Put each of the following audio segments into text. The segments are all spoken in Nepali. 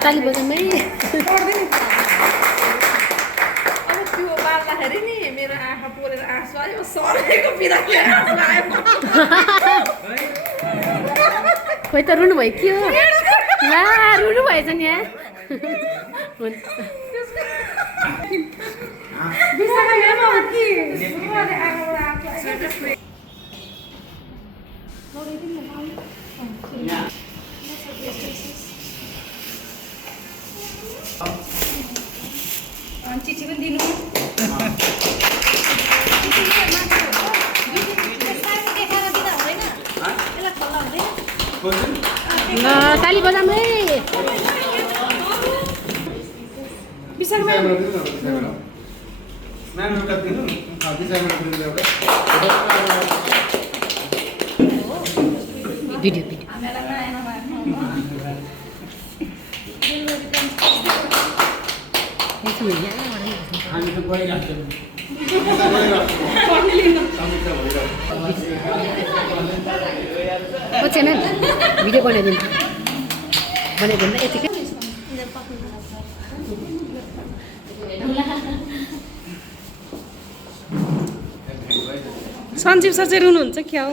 ताली बजाउमै अब त्यो बाल्दाखेरि नि मेरो आँखा पोलेर आँसु आयो सरेको बिरामी आँसु आयो खोइ त रुनु भयो के हो ला रुनु भएछ नि यहाँ चिठी पनि दिनु ल ताली बजाउमै भिडियो भिडियो च्यानल भिडियो बनाइदिनु यतिकै सञ्जीव सर चाहिँ रुनुहुन्छ क्या हो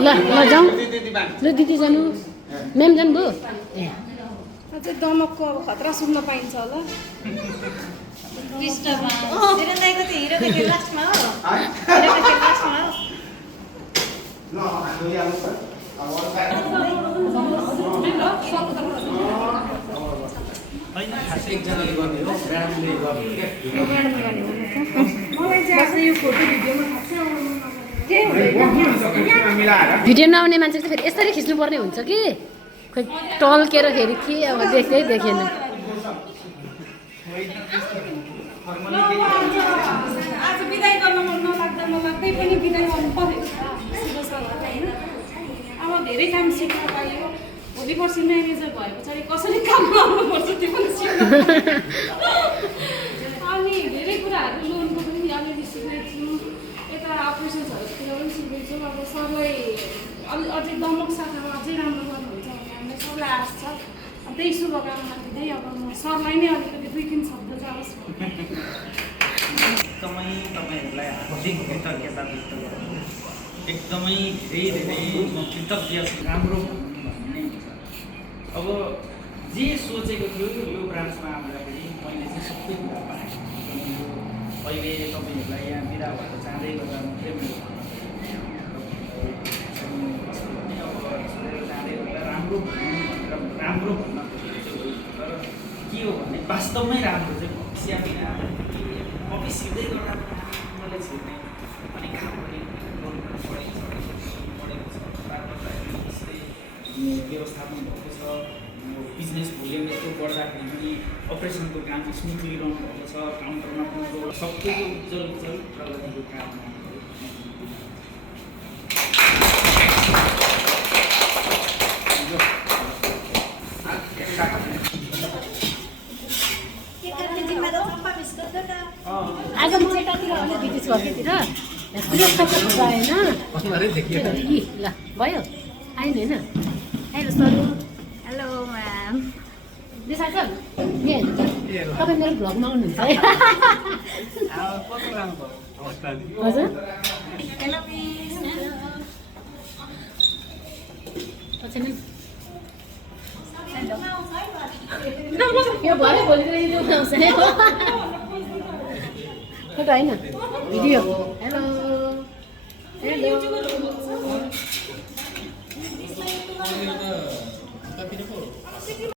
ल जाउँ ल दिदी जानु म्याम जानुभयो ए अझै दमकको अब खतरा सुन्न पाइन्छ होला एकजनाले गर्ने हो ब्रान्डले गर्ने मलाई चाहिँ आज यो फोटो भिडियोमा भिडियो नआउने मान्छे चाहिँ फेरि यसरी खिच्नुपर्ने हुन्छ कि खोइ टल्केर फेरि के अब देख्दै देखेन आज बिदाई गर्न मन नलाग्दै पनि बिदाई गर्नु पर्यो होइन अब धेरै काम सिक्न पायो भोलि पर्सि म्यानेजर भए पछाडि कसरी काम गर्नुपर्छ त्यो पनि सिक्नु अनि धेरै कुराहरू लोनको पनि अलिअलि सिक्दैछु यता अपरेसन्सहरूतिर पनि सिक्दैछु अब सरलाई अझै दमक शाखामा अझै राम्रो गर्नुहुन्छ भन्ने हामीलाई सबलाई आश छ त्यही शुभकामना दिँदै अब म सरलाई नै अलिकति 2-3 शब्द जाओस् एकदमै तपाईँहरूलाई हार्दिक कृतज्ञता व्यक्त गर्छु एकदमै धेरै म कृतज्ञ छु राम्रो भन्ने अब जे सोचेको थियो यो ब्रान्चमा आउँदाखेरि मैले चाहिँ सबै कुरा पाएँ अहिले तपाईँहरूलाई यहाँ बिदा भएर जाँदै गर्दा मात्रै मैले जाँदै गर्दा राम्रो राम्रो भन्न खोजेको तर के हो भने वास्तवमै राम्रो चाहिँ भविष्यमा अफिस हिँड्दै गर्दा मैले छिर्ने अनि काम पनि व्यवस्थापन भएको छ बिजनेस भोल्युम यस्तो बढ्दाखेरि पनि अपरेसनको काम स्मुथली रहनुभएको छ काउन्टरमा पनि सबैको उज्जवल प्रगतिको काम आज म यतातिर होला दिदी छतिर गएन ल भयो आइन होइन हेलो सर हेलो म्याम दिशा सर तपाईँ मेरो भ्लगमा आउनुहुन्छ है हजुर हेलो मिस यो भरे भोलितिर आउँछ फोटो होइन भिडियो हेलो हेलो